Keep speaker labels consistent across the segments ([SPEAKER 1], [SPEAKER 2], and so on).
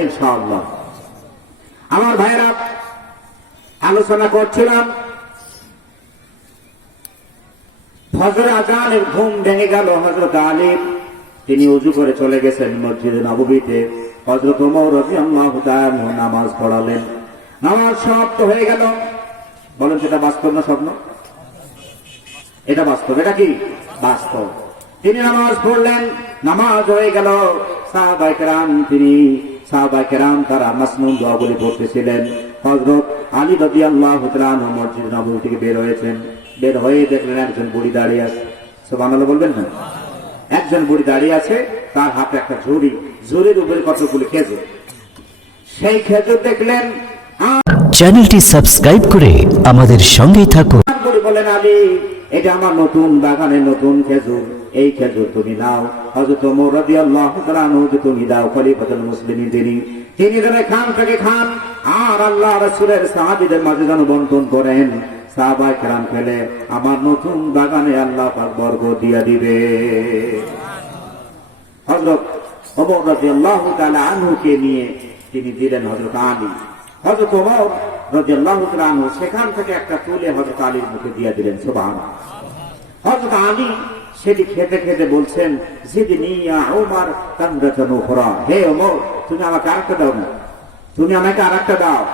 [SPEAKER 1] ইনশাআল্লাহ। আমার ভাইরা, আলোচনা করছিলাম, ফজর আজানের ঘুম ভেঙে গেল হজরত আলিম তিনি উজু করে চলে গেছেন মসজিদে নববীতে। হজরত ওমর রাদিয়াল্লাহু তাআলা নামাজ পড়ালেন। নামাজ সমাপ্ত হয়ে গেল। বলেন, সেটা বাস্তব না স্বপ্ন? এটা বাস্তব। এটা কি? বাস্তব। তিনি নামাজ পড়লেন। নামাজ হয়ে গেল। সাহাবাই কেরাম তিনি সাহাবাই কেরাম তারা মাসনুন দোয়াগুলি পড়তেছিলেন। হজরত আলী রবি আল্লাহ মসজিদ থেকে বের হয়েছেন। বের হয়ে দেখলেন একজন বুড়ি দাঁড়িয়ে আছে। বলবেন না? একজন বুড়ি দাঁড়িয়ে আছে তার হাতে একটা ঝুড়ি। ঝুড়ির উপরে কতগুলি খেজুর? সেই খেজুর দেখলেন
[SPEAKER 2] চ্যানেলটি সাবস্ক্রাইব করে আমাদের সঙ্গেই থাকুন।
[SPEAKER 1] বলেন আলী এটা আমার নতুন বাগানের নতুন খেজুর। এই খেজুর তুমি নাও হযরত ওমর রাদিয়াল্লাহু তাআলা আনহুকে তুমি দাও, খলিফাতুল মুসলিমিন তিনি তিনি যেন খান থেকে খান। আর আল্লাহ রাসূলের সাহাবীদের মাঝে যেন বন্টন করেন। সাহাবাই কেরাম খেলে আমার নতুন বাগানে আল্লাহ পাক বরকত দিয়া দিবে। হযরত ওমর রাদিয়াল্লাহু তাআলা আনহুকে নিয়ে তিনি দিলেন হযরত আলী। হযরত ওমর তাআলা আনহু সেখান থেকে একটা তুলে হযরত আলীর মুখে দিয়ে দিলেন, সুবহানাল্লাহ। হযরত আলী সেটি খেতে খেতে বলছেন হে ওমর, তুমি আমাকে আরেকটা দাও না। তুমি আমাকে আরেকটা দাও।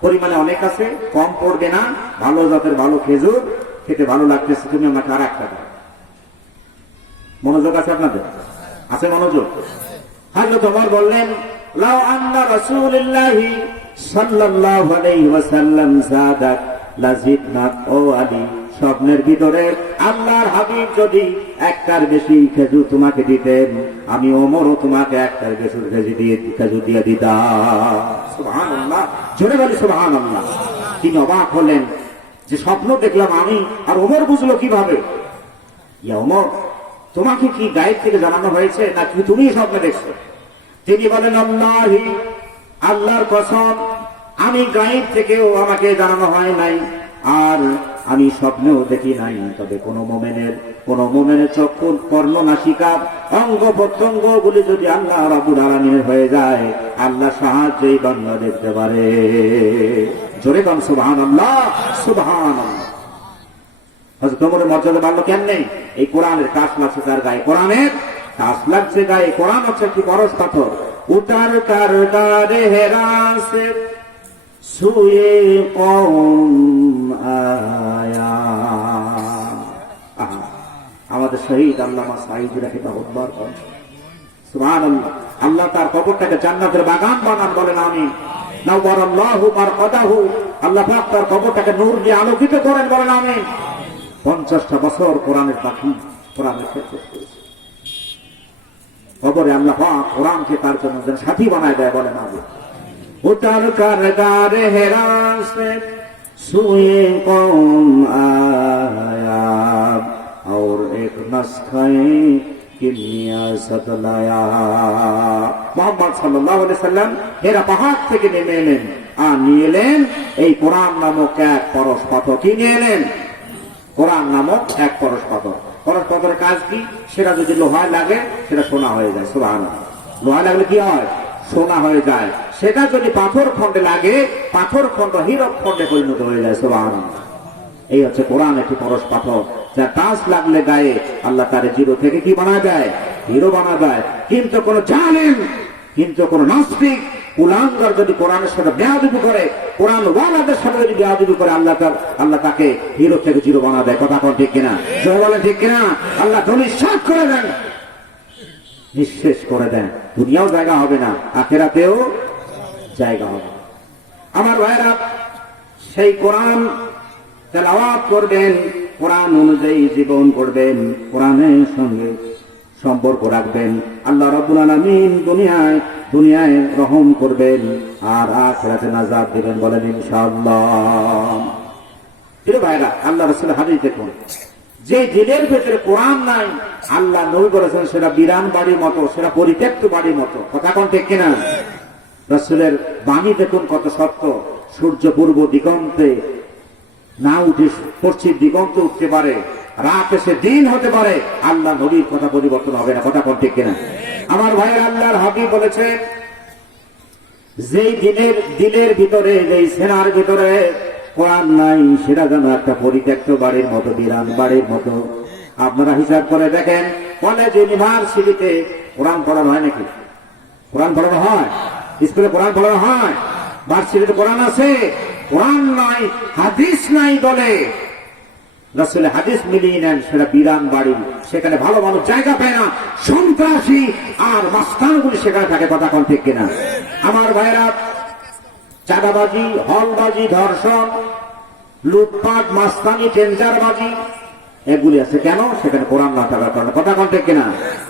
[SPEAKER 1] পরিমাণে অনেক আছে, কম পড়বে না, ভালো জাতের ভালো খেজুর, খেতে ভালো লাগতেছে, তুমি আমাকে আরেকটা দাও। মনোযোগ আছে আপনাদের? আছে মনোযোগ? হযরত ওমর বললেন, লাউ আন্না রাসূলুল্লাহি সাল্লাল্লাহু আলাইহি ওয়াসাল্লাম লাজিদনা, ও আলী। স্বপ্নের ভিতরে আল্লাহর হাবিব যদি একটার বেশি খেজুর তোমাকে দিতেন, আমি ওমরও তোমাকে একটার বেশি খেজুর দিয়ে খেজুর দিয়ে দিতাম। বলি সুবহানাল্লাহ। তিনি অবাক হলেন। যে স্বপ্ন দেখলাম আমি, আর ওমর বুঝলো কীভাবে? ইয়া ওমর, তোমাকে কি গায়েব থেকে জানানো হয়েছে না তুমি স্বপ্নে দেখছ? তিনি বলেন, আল্লাহি, আল্লাহর কসম, আমি গায়েব থেকেও আমাকে জানানো হয় নাই। আর আমি স্বপ্নেও দেখি নাই, তবে কোন মোমেনের কোন মোমেনের চক্ষু কর্ণ নাসিকা অঙ্গ প্রত্যঙ্গ গুলি যদি আল্লাহ রাবুল আলমীর হয়ে যায়, আল্লাহ সাহায্যেই বাংলা দেখতে পারে জোরে কম সুবহান আল্লাহ সুবহান আল্লাহ মর্যাদা বাড়লো কেমনে? এই কোরআনের কাশ লাগছে তার গায়ে? কোরআনের কাশ লাগছে গায়ে। কোরআন হচ্ছে একটি পরশ পাথর। উতার কার গারে হেরাসে সুয়ে কম আমাদের শহীদ আল্লাহ তার কবরটাকে জান্নাতের বাগান বানান বলেন আমি আল্লাহ তার কবরটাকে বলেন আমি পঞ্চাশটা বছর তার জন্য সাথী বানায় দেয় বলেন আমি হেরাসে سوئے قوم آیاب اور ایک نس کھائیں کہ نیازت لایا মোহাম্মদ সাল্লাহ সাল্লাম এরা পাহাড় থেকে নেমে এলেন। আর নিয়ে এলেন, এই কোরআন নামক এক পরশ পাথর নিয়ে এলেন। কোরআন নামক এক পরশ পাথর পরশ পাথরের কাজ কি? সেটা যদি লোহায় লাগে, সেটা সোনা হয়ে যায় সোনা লোহায় লাগলে কি হয়? সোনা হয়ে যায়। সেটা যদি পাথর খণ্ডে লাগে, পাথর খণ্ড, হীরক খণ্ডে পরিণত হয়ে যায় সুবহান এই হচ্ছে কোরআন, একটি পরশ পাথর, যা টাচ লাগলে গায়ে, আল্লাহ তার জিরো থেকে কি বানা দেয় হিরো বানা দেয় কিন্তু কোন জানেন কিন্তু কোন নাস্তিক কুলাঙ্গার যদি কোরআনের সাথে বেয়াদুবি করে কোরআন ওয়ালাদের সাথে যদি বেয়াদুবি করে, আল্লাহ তার, আল্লাহ তাকে হিরো থেকে জিরো বানা দেয়। কথা কোন ঠিক কিনা? জয় বলে ঠিক কিনা? আল্লাহ ধনিশ্বাস করে দেন। নিঃশেষ করে দেন। দুনিয়াও জায়গা হবে না, আখেরাতেও জায়গা হবে। আমার ভাইরা সেই কোরআন তেলাওয়াত করবেন, কোরআন অনুযায়ী জীবন করবেন, কোরআনের সঙ্গে সম্পর্ক রাখবেন। আল্লাহ রাব্বুল আলামিন দুনিয়ায় দুনিয়ায় রহম করবেন আর আখিরাতে নাজাত দিবেন বলেন ইনশাআল্লাহ। প্রিয় ভাইরা আল্লাহ রাসূল হাদিস দেখুন। যে দিলের ভেতরে কোরআন নাই, আল্লাহ নবী বলেছেন, সেটা বিরান বাড়ির মতো, সেটা পরিত্যক্ত বাড়ির মতো। কথা কোন ঠিক কিনা? রসুলের বাণী দেখুন কত সত্য সূর্য পূর্ব দিগন্তে, না উঠে পশ্চিম দিগন্ত উঠতে পারে। রাত এসে দিন হতে পারে, আল্লাহ নবীর কথা পরিবর্তন হবে না, কথা কোন ঠিক কিনা? আমার ভাই আল্লাহর হাবিব বলেছে যেই দিনের দিলের ভিতরে, যেই সেনার ভিতরে কোরআন নাই, সেটা যেন একটা পরিত্যক্ত বাড়ির মতো, বিরান বাড়ির মতো। আপনারা হিসাব করে দেখেন কলেজ ইউনিভার্সিটিতে কোরআন পড়ানো হয় নাকি? কোরআন পড়ানো হয়? স্কুলে কোরআন পড়ানো হয়? ভার্সিটিতে কোরআন আছে? কোরআন নাই, হাদিস নাই বলে। রাসুল হাদিস মিলিয়ে নেন, সেটা বিরান বাড়ি। সেখানে ভালো ভালো জায়গা পায় না, সন্ত্রাসী আর মাস্তানগুলি সেখানে থাকে, কথা কোন ঠিক কিনা? আমার ভাইরা চাঁদাবাজি, হলবাজি, ধর্ষণ, লুটপাট, মাস্তানি, টেন্ডারবাজি, এগুলি আছে কেন? সেখানে কোরআন না থাকার কারণে। কথা কোন ঠিক কিনা?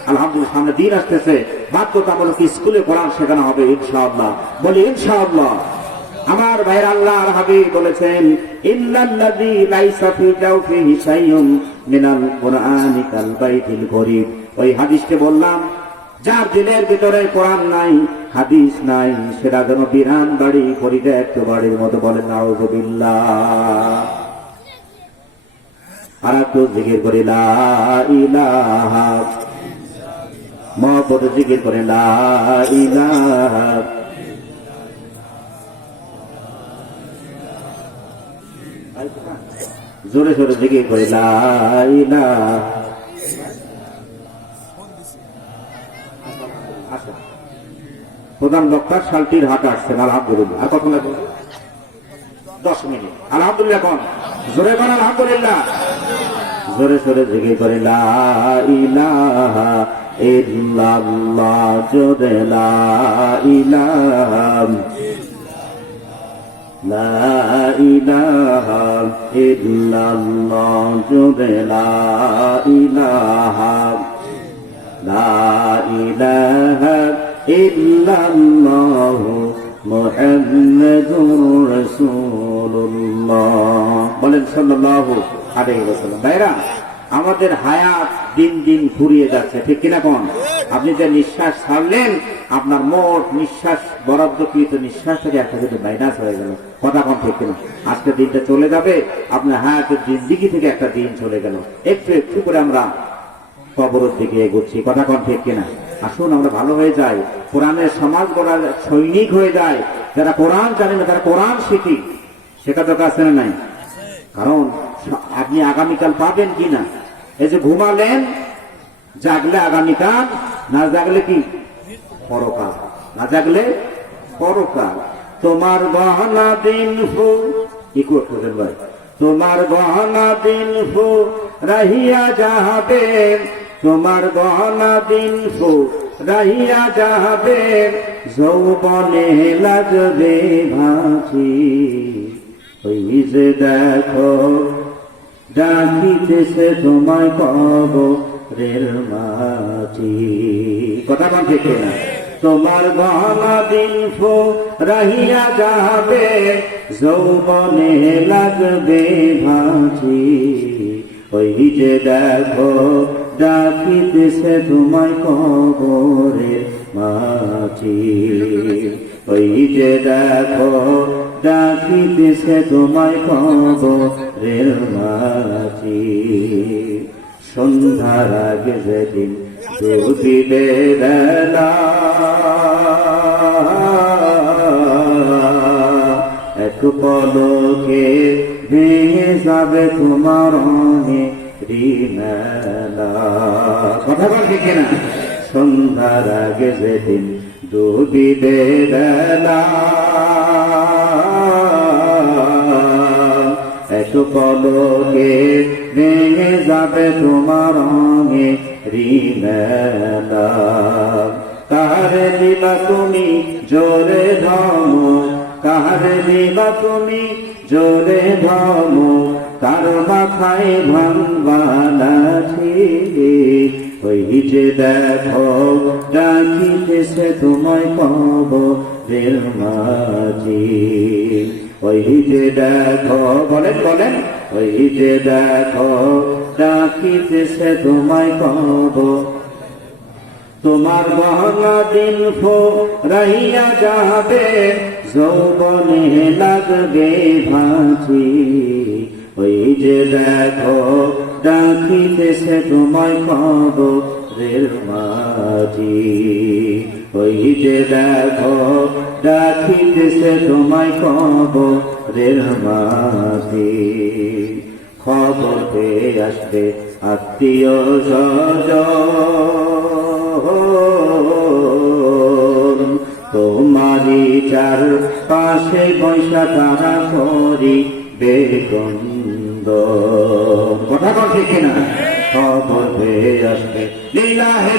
[SPEAKER 1] আলহামদুলিল্লাহ, সামনে দিন আসতেছে। বাধ্যতামূলক স্কুলে কোরআন শেখানো হবে, ইনশাআল্লাহ। বলি, ইনশাআল্লাহ। আমার ভাইয়ের আল্লাহ হাবিব বলেছেন ইল্লাল্লাযী লাইসা ফি জাওফিহি শাইউন মিনাল কুরআনি কাল বাইতিল গরিব। ওই হাদিসকে বললাম, যার দিলের ভিতরে কোরআন নাই হাদিস নাই, সেটা যেন বিরান বাড়ি পরিত্যক্ত বাড়ির মতো বলেন নাউজুবিল্লাহ আর একটু জিকির করে ইলাহা মহব্বত করে ইলাহা জোরে জোরে জিকির করে ইলাহা প্রধান বক্তা শালটির হাট আসছেন, আলহামদুলিল্লাহ। আর কত লাগবে দশ মিনিট। আলহামদুলিল্লাহ কোন। জোরে কোন, আলহামদুলিল্লাহ। জোরে জোরে জিকির করে, লা ইলাহা ইল্লাল্লাহ বলেন ভাইরা, আমাদের হায়াত দিন দিন ঘুরিয়ে যাচ্ছে, ঠিক কিনা কোন? আপনি যে নিঃশ্বাস ছাড়লেন, আপনার মোট নিঃশ্বাস বরাদ্দকৃত নিঃশ্বাস থেকে একটা কিন্তু মাইনাস হয়ে গেল। কথা কোন ঠিক কিনা? আজকে দিনটা চলে যাবে, আপনার হায়াতের জিন্দিগি থেকে একটা দিন চলে গেল। একটু একটু করে আমরা কবরের দিকে এগোচ্ছি, কথা কন ঠিক কিনা? আসুন, আমরা ভালো হয়ে যাই। কোরআনের সমাজ গড়ার সৈনিক হয়ে যায়। যারা কোরআন জানে না, তারা কোরআন শিখি। সেটা তো কাছে নাই? কারণ, আপনি আগামীকাল পাবেন কি না? এই যে ঘুমালেন, জাগলে আগামীকাল, না জাগলে কি? পরকাল। না জাগলে পরকাল। তোমার গহনা দিন ফু কি করতেছেন ভাই। তোমার গহনা দিন ফু রাহিয়া যাবে তোমার গহনা দিন রাহিয়া যাবে, যৌবনে লাগবে ভাসি ওই যে দেখো, ডাকিতেছে তোমায় কব রেল মাটি কথা কন ঠিক না তোমার গহনা দিন রাহিয়া যাবে, যৌবনে লাগবে ভাঁচি। ওই যে দেখো ডাকিতেছে তোমায় কবরে মাটি ওই যে দেখো, ডাকিতেছে তোমায় কবরের মাঝি সন্ধ্যার আগে যেদিন ডুবিবে বেলা এক পলকে ভেঙে যাবে তোমার রিমেলা কথা বল ঠিক না সন্ধ্যার আগে যেদিন ডুবিবে বেলা এক পলকে ভেঙে যাবে তোমার রঙে রিমেলা কারে দিলা তুমি জোরে ধম কারে দিলা তুমি জোরে ধম তার মাথায় ভাঙবালাছি ওই যে দেখো ডাকিতেছে তোমায় কব রেল মাঝি। ওই যে দেখো, বলেন বলেন ওই যে দেখো ডাকিতেছে তোমায় কব তোমার গহনা দিন ফো রহিয়া যাবে যৌবনে লাগবে ভাঁচি ওই যে দেখো, ডাকিতেছে তোমায় কব রেল মাঝি। ওই যে দেখো, ডাকিতেছে তোমায় খবরের মাঝে। খবর পেয়ে আসবে আত্মীয় স্বজন। তোমারি চার পাশে বৈশা তারা করি বেগন্দ কথা কথা কিনা? সব আসবে। লীলা হে